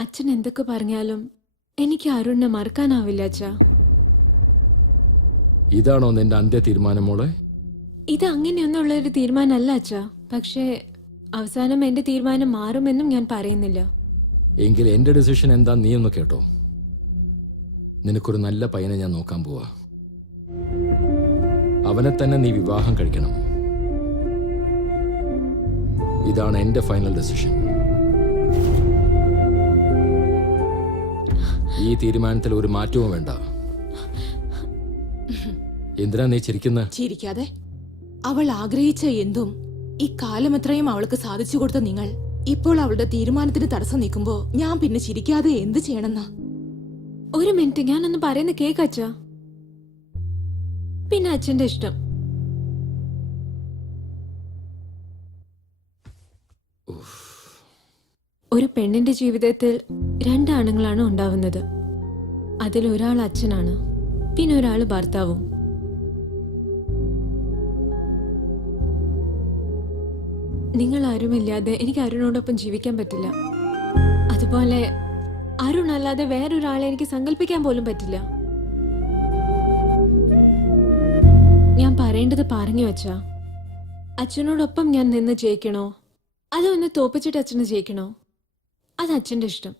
അച്ഛൻ എന്തൊക്കെ പറഞ്ഞാലും എനിക്ക് അരുണിനെ മറക്കാനാവില്ല അച്ഛാ. ഇതാണോ നിന്റെ അന്ത്യ തീരുമാനം മോളെ? ഇത് അങ്ങനെയൊന്നുള്ള ഒരു തീരുമാനമല്ല അച്ഛാ. പക്ഷേ അവസാനം എന്റെ തീരുമാനം മാറുമെന്നും ഞാൻ പറയുന്നില്ല. എങ്കിൽ എന്റെ ഡിസിഷൻ എന്താ നീ ഒന്ന് കേട്ടോ. നിനക്കൊരു നല്ല പയ്യനെ ഞാൻ നോക്കാൻ പോവാ. അവനെ തന്നെ നീ വിവാഹം കഴിക്കണം. ഇതാണ് എന്റെ ഫൈനൽ ഡിസിഷൻ. ഈ തീരുമാനത്തിൽ ഒരു മാറ്റവും വേണ്ട. എന്തിനാ നീ ചിരിക്കാതെ. അവൾ ആഗ്രഹിച്ച എന്തും ഇക്കാലമത്രയും അവൾക്ക് സാധിച്ചു കൊടുത്ത നിങ്ങൾ ഇപ്പോൾ അവളുടെ തീരുമാനത്തിന് തടസ്സം നിൽക്കുമ്പോ ഞാൻ പിന്നെ ചിരിക്കാതെ എന്ത് ചെയ്യണമെന്നാ? ഒരു മിനിറ്റ്, ഞാനൊന്ന് പറയുന്ന കേക്ക് അച്ഛാ. പിന്നെ അച്ഛന്റെ ഇഷ്ടം. ഒരു പെണ്ണിന്റെ ജീവിതത്തിൽ രണ്ടാണുങ്ങളാണ് ഉണ്ടാവുന്നത്. അതിലൊരാൾ അച്ഛനാണ്, പിന്നെ ഒരാൾ ഭർത്താവും. നിങ്ങൾ ആരുമില്ലാതെ എനിക്ക് അരുണോടൊപ്പം ജീവിക്കാൻ പറ്റില്ല. അതുപോലെ അരുൺ അല്ലാതെ വേറൊരാളെ എനിക്ക് സങ്കല്പിക്കാൻ പോലും പറ്റില്ല. ഞാൻ പറയേണ്ടത് പറഞ്ഞു വച്ചാ, അച്ഛനോടൊപ്പം ഞാൻ നിന്ന് ജയിക്കണോ അതോ ഒന്ന് തോപ്പിച്ചിട്ട് അച്ഛന് ജയിക്കണോ? അത് അച്ഛന്റെ ഇഷ്ടം.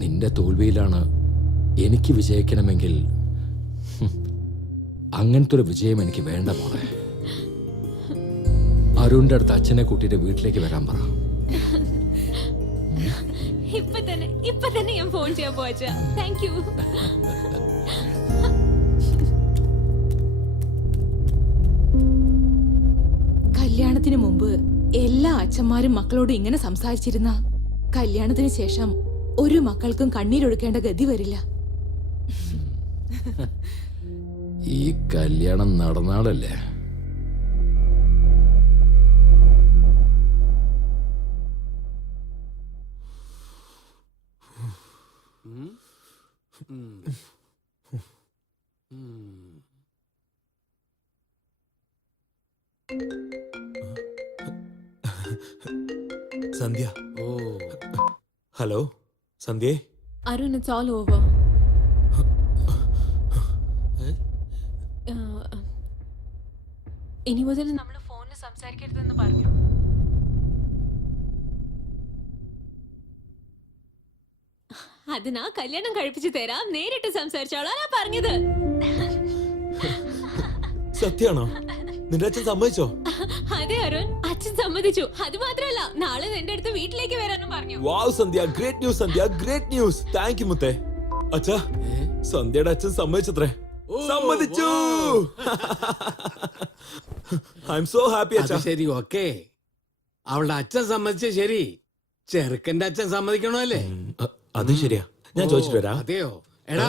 നിന്റെ തോൽവിയിലാണ് എനിക്ക് വിജയിക്കണമെങ്കിൽ അങ്ങനത്തെ ഒരു വിജയം എനിക്ക് വേണ്ട മോളെ. അരുണിന്റെ അടുത്ത് അച്ഛനെ കൂട്ടിയിട്ട് വീട്ടിലേക്ക് വരാൻ പറ. ഇപ്പൊ തന്നെ ഞാൻ ഫോൺ ചെയ്യാൻ പോവാ. Thank you. കല്യാണത്തിന് മുമ്പ് എല്ലാ അച്ഛന്മാരും മക്കളോട് ഇങ്ങനെ സംസാരിച്ചിരുന്ന കല്യാണത്തിന് ശേഷം ഒരു മക്കൾക്കും കണ്ണീരൊഴുക്കേണ്ട ഗതി വരില്ല. ഈ കല്യാണം നടന്നാളല്ലേ? സന്ധ്യ. ഹലോ സന്ധ്യേ. Arun, it's all over. ഇനി മുതൽ നമ്മൾ ഫോണിൽ സംസാരിക്കരുതെന്ന് പറഞ്ഞു. അതിനാ കല്യാണം കഴിപ്പിച്ചു തരാം, നേരിട്ട് സംസാരിച്ചോളാ പറഞ്ഞത്. സത്യാണോ? നിന്റെ അച്ഛൻ സമ്മതിച്ചോ? അതെ അരുൺ, അച്ഛൻ സമ്മതിച്ചു. അത് മാത്രല്ല, നാളെ എന്റെ അടുത്ത് വീട്ടിലേക്ക് വരാനും പറഞ്ഞു. Wow Sandhya, great news Sandhya, great news. Thank you മുത്തേ. അച്ഛാ, സന്ധ്യയുടെ അച്ഛൻ സമ്മതിച്ചത്രേ. സമ്മതിച്ചു. ഐ എം സോ ഹാപ്പി അച്ഛാ. ശരി, ഓക്കേ. അവളുടെ അച്ഛൻ സമ്മതിച്ച ശരി, ചെറുക്കന്റെ അച്ഛൻ സമ്മതിക്കണോ? അത് ശരിയാ. ഞാൻ ചോദിച്ചിട്ട് വരാം. അതെയോ? എടാ,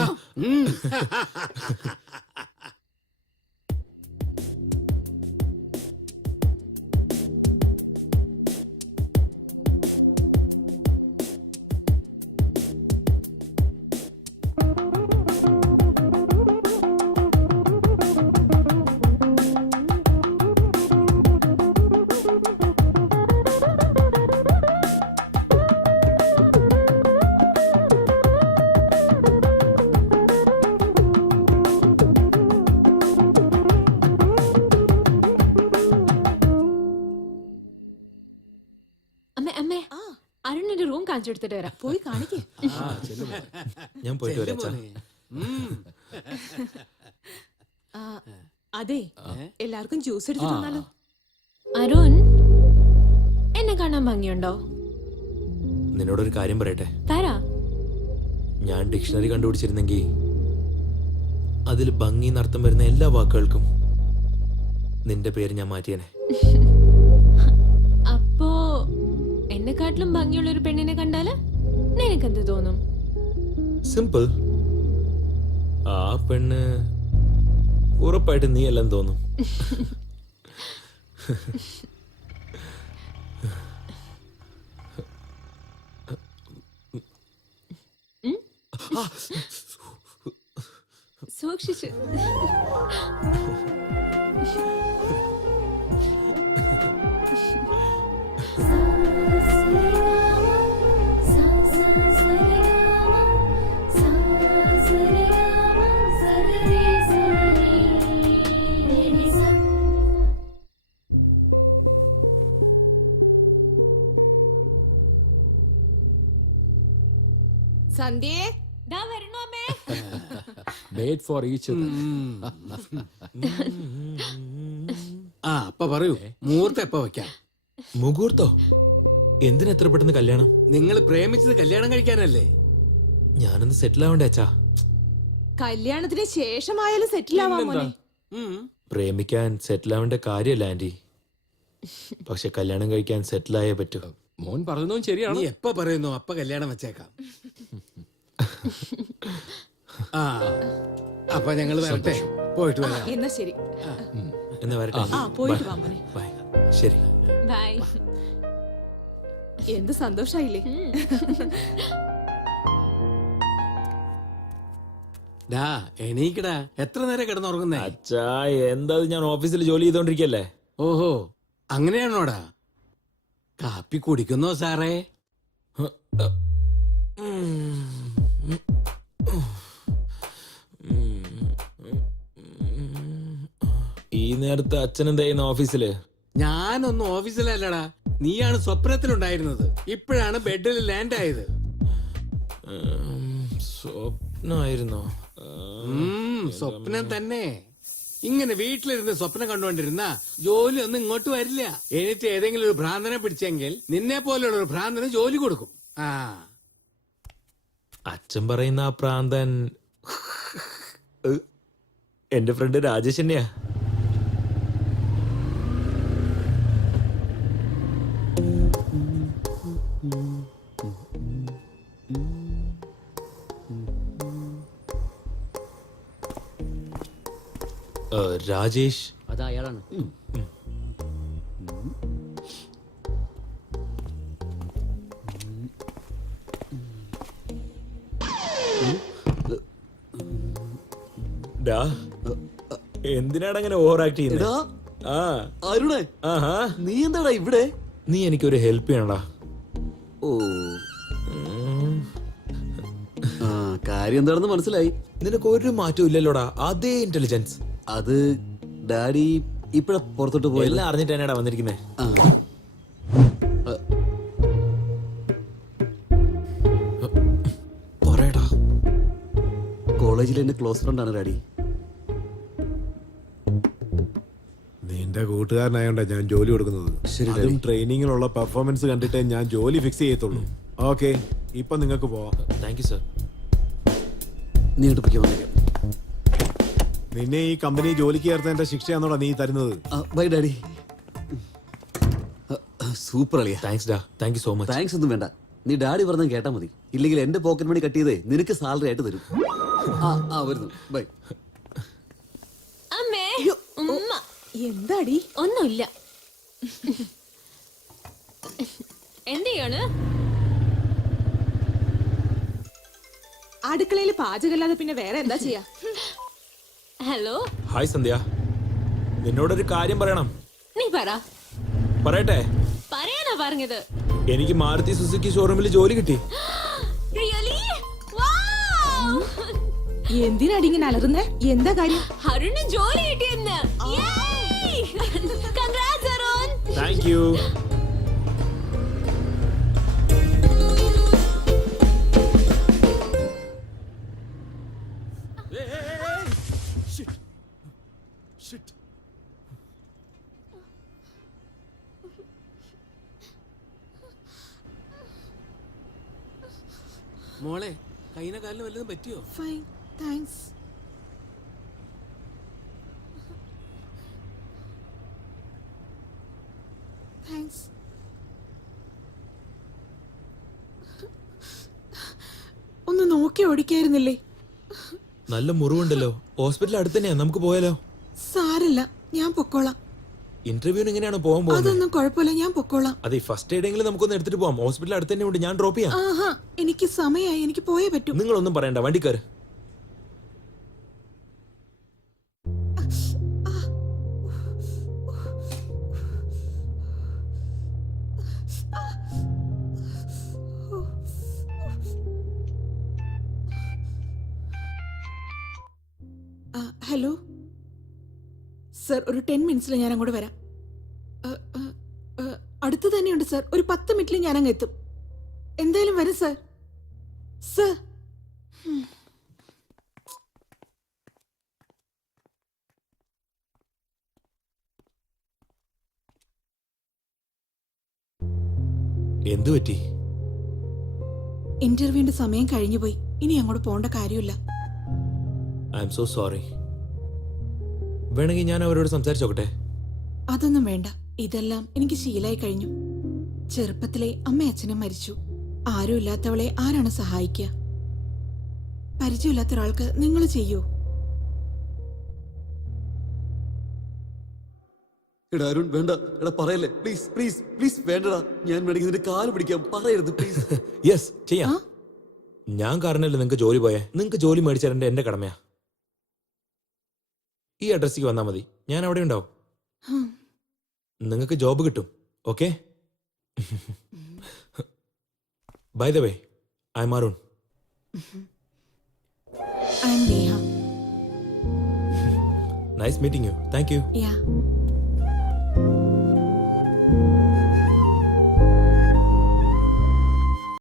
അരുണിന്റെ റൂം കാണിച്ചു കൊടുത്തിട്ട് വരാം. പോയി കാണിക്കേ. ഞാൻ പോയിട്ട് വരാം അച്ഛാ. അതെ, എല്ലാവർക്കും ജ്യൂസ് എടുത്തു തന്നാലോ? അരുൺ, എന്നെ കാണാൻ ഭംഗിയുണ്ടോ? നിന്നോടൊരു കാര്യം പറയട്ടെ. തരാ. ഞാൻ ഡിക്ഷണറി കണ്ടുപിടിച്ചിരുന്നെങ്കിൽ അതിൽ ഭംഗി എന്നർത്ഥം വരുന്ന എല്ലാ വാക്കുകൾക്കും നിന്റെ പേര് ഞാൻ മാറ്റിയേനെ. അപ്പോ എന്നെക്കാട്ടിലും ഭംഗിയുള്ള ഒരു പെണ്ണിനെ കണ്ടാല് നിനക്കെന്ത് തോന്നും? സിമ്പിൾ. ആ പെണ്ണ് ഉറപ്പായിട്ട് നീ എല്ലാം തോന്നും. സൂക്ഷിച്ചു. സന്ധ്യേ, ദാ വരണു അമ്മേ. വെയിറ്റ് ഫോർ ഈച്ച് ആ അപ്പ പറയൂ, മുഹൂർത്തം എപ്പ വെക്കാം? മുഹൂർത്തോ? എന്തിനാ എത്ര പെട്ടെന്ന് കല്യാണം? നിങ്ങൾ പ്രേമിച്ചത് കല്യാണം കഴിക്കാനല്ലേ? ഞാനൊന്ന് സെറ്റിൽ ആവണ്ടേ അച്ഛാ? കല്യാണത്തിന് ശേഷമായാലും സെറ്റിൽ ആവാൻ മോനെ. ഉം. പ്രേമിക്കാൻ സെറ്റിൽ ആവേണ്ട കാര്യമല്ല ആന്റി, പക്ഷെ കല്യാണം കഴിക്കാൻ സെറ്റിൽ ആയേ പറ്റൂ. മോൻ പറഞ്ഞതും ശരിയാണ്. നീ എപ്പ പറയുന്നു അപ്പ കല്യാണം വെച്ചേക്കാം. ആ അപ്പൊ ഞങ്ങൾ വരട്ടെ, പോയിട്ട് വരാം. എന്നാ ശരി. എന്ന് വരട്ടെ. ആ പോയിട്ട് വാ മോനെ. ബൈ. ശരി. ബൈ. എന്ത് സന്തോഷായില്ലേ? ഡാ എണീക്കടാ, എത്ര നേരം കിടന്നുറങ്ങുന്നേ? അച്ഛാ എന്താ ഇത്, ഞാൻ ഓഫീസിൽ ജോലി ചെയ്തോണ്ടിരിക്കല്ലേ. ഓഹോ അങ്ങനെയാണോടാ? കാപ്പി കുടിക്കുന്നോ സാറേ? ഈ നേരത്തെ അച്ഛൻ എന്താ ചെയ്യുന്ന ഓഫീസില്? ഞാനൊന്നും ഓഫീസിലല്ലടാ, നീയാണ് സ്വപ്നത്തിലുണ്ടായിരുന്നത്. ഇപ്പോഴാണ് ബെഡിൽ ലാൻഡ് ആയത്. സ്വപ്നമായിരുന്നോ? സ്വപ്നം തന്നെ. ഇങ്ങനെ വീട്ടിലിരുന്ന് സ്വപ്നം കണ്ടുകൊണ്ടിരുന്ന ജോലി ഒന്നും ഇങ്ങോട്ട് വരില്ല. എനിക്ക് ഏതെങ്കിലും ഒരു ഭ്രാന്തനെ പിടിച്ചെങ്കിൽ നിന്നെ പോലെയുള്ള ഒരു ഭ്രാന്തന് ജോലി കൊടുക്കും. ആ അച്ഛൻ പറയുന്ന ആ പ്രാന്തൻ എന്റെ ഫ്രണ്ട് രാജേഷ് തന്നെയാ. രാജേഷ് അതാ അയാളാണ്. എന്തിനാണ് അങ്ങനെ ഓവർ ആക്ട് ചെയ്യുന്നത്? ആ അരുണേ, ആഹാ, നീ എന്താടാ ഇവിടെ? നീ എനിക്കൊരു ഹെൽപ്പ് ചെയ്യണടാ. ഓ ആ, കാര്യം എന്താണെന്ന് മനസ്സിലായി. നിനക്ക് ഒരു മാറ്റവും ഇല്ലല്ലോടാ, അതേ ഇന്റലിജൻസ്. അത് ഡാഡി ഇപ്പഴ പുറത്തോട്ട് പോയല്ല. എല്ലാം അറിഞ്ഞിട്ട് തന്നെയാടാ വന്നിരിക്കുന്നേ. പറയടാ. കോളേജിൽ എന്റെ ക്ലോസ് ഫ്രണ്ട് ആണ് ഡാഡി. നിന്റെ കൂട്ടുകാരനായോണ്ടാ ഞാൻ ജോലി കൊടുക്കുന്നത്. ശരി, അതും ഡാഡി. ട്രെയിനിങ്ങിലുള്ള പെർഫോമൻസ് കണ്ടിട്ടേ ഞാൻ ജോലി ഫിക്സ് ചെയ്യത്തുള്ളൂ. ഓക്കെ, ഇപ്പൊ നിങ്ങൾക്ക് പോവാം. Thank you sir. നീ എടുപ്പിക്കാൻ വന്നേക്കാം. നിന്നെ ഈ കമ്പനി ജോലിക്ക് ചേർത്തതിന്റെ ശിക്ഷയാണോടാ നീ തരുന്നത്? By daddy. സൂപ്പർ അളിയാ. താങ്ക്സ് ഡാ, thank you so much. Thanks ഒന്നും വേണ്ട. നീ ഡാഡി പറഞ്ഞ കേട്ടാ മതി. ഇല്ലെങ്കിൽ എന്റെ പോക്കറ്റ് മണി കട്ട് ചെയ്തേ നിനക്ക് സാലറി ആയിട്ട് തരും. ആ വരുന്നു. ബൈ. അമ്മേ, ഉമ്മ. എന്താടി? ഒന്നുമില്ല. എന്ത് ചെയ്യാണ്? അടുക്കളയിൽ പാചകമല്ലാതെ പിന്നെ വേറെ എന്താ ചെയ്യാ? ഹലോ, ഹായ് സന്ധ്യ, നിന്നോടൊരു കാര്യം പറയണം. നീ പറ. പറയട്ടെ? പറയാനാ പറഞ്ഞത്. എനിക്ക് മാരുതി സുസുക്കി ഷോറൂമിൽ ജോലി കിട്ടി. Really? Wow! എന്തിനാടി ഇങ്ങനെ അലറുന്നേ? എന്താ കാര്യം? അരുണ് ജോലി കിട്ടിയെന്ന്. Congrats, അരുൺ. Thank you. മോളെ, കൈന കാലിന് വല്ലതും പറ്റിയോ? Fine, thanks. താങ്ക്സ്. ഒന്ന് നോക്കി ഓടിക്കായിരുന്നില്ലേ? നല്ല മുറിവുണ്ടല്ലോ, ഹോസ്പിറ്റൽ അടുത്ത് തന്നെയാ, നമുക്ക് പോയാലോ? സാരല്ല, ഞാൻ പൊക്കോളാം. ഇന്റർവ്യൂവിന് എങ്ങനെയാണ് പോകാൻ പോകുന്നത്? അതൊന്നും കുഴപ്പമില്ല, ഞാൻ പൊക്കോളാം. അതെ, ഫസ്റ്റ് എയ്ഡെങ്കിലും നമുക്കൊന്ന് എടുത്തിട്ട് പോവാം. ഹോസ്പിറ്റൽ അടുത്ത് തന്നെ ഉണ്ട്, ഞാൻ ഡ്രോപ്പ് ചെയ്യാം. ആഹാ, എനിക്ക് സമയമായി, എനിക്ക് പോയേ പറ്റൂ. നിങ്ങളൊന്നും പറയണ്ട, വണ്ടിക്കാര്. ഹലോ സർ, ഒരു 10 മിനിറ്റ്സിൽ ഞാൻ അങ്ങോട്ട് വരാം. അടുത്ത് തന്നെയുണ്ട് സർ. ഒരു 10 മിനിറ്റിൽ ഞാൻ അങ്ങ് എത്തും. എന്തായാലും വരും സർ. സർ, എന്തു പറ്റി? ഇന്റർവ്യൂവിന്റെ സമയം കഴിഞ്ഞു പോയി. ഇനി അങ്ങോട്ട് പോകേണ്ട കാര്യമില്ല. I M so sorry. വേണമെങ്കിൽ ഞാൻ അവരോട് സംസാരിച്ചോക്കട്ടെ? അതൊന്നും വേണ്ട. ഇതെല്ലാം എനിക്ക് ശീലായി കഴിഞ്ഞു. ചെറുപ്പത്തിലെ അമ്മ അച്ഛനും മരിച്ചു. ആരും ഇല്ലാത്തവളെ ആരാണ് സഹായിക്കുക? പരിചയമില്ലാത്ത ഒരാൾക്ക് നിങ്ങൾ ചെയ്യൂ? എടാ അരുൺ വേണ്ട, എടാ പറയല്ലേ പ്ലീസ് പ്ലീസ് പ്ലീസ് വേണ്ടടാ. ഞാൻ വേണമെങ്കിൽ നിന്റെ കാല് പിടിക്കാം, പറയരുത് പ്ലീസ്. യെസ്, ചെയ്യാം. ഞാൻ കാരണല്ലേ നിങ്ങൾക്ക് ജോലി പോയേ. നിങ്ങൾക്ക് ജോലി മേടിച്ചു തരേണ്ട എന്റെ കടമയാ. ഈ അഡ്രസ്സിക്ക് വന്നാൽ മതി, ഞാൻ അവിടെ ഉണ്ടാവും. നിങ്ങൾക്ക് ജോബ് കിട്ടും. Okay? Bye the way, I'm Arun. I'm Neha. Nice meeting you. Thank you. Yeah.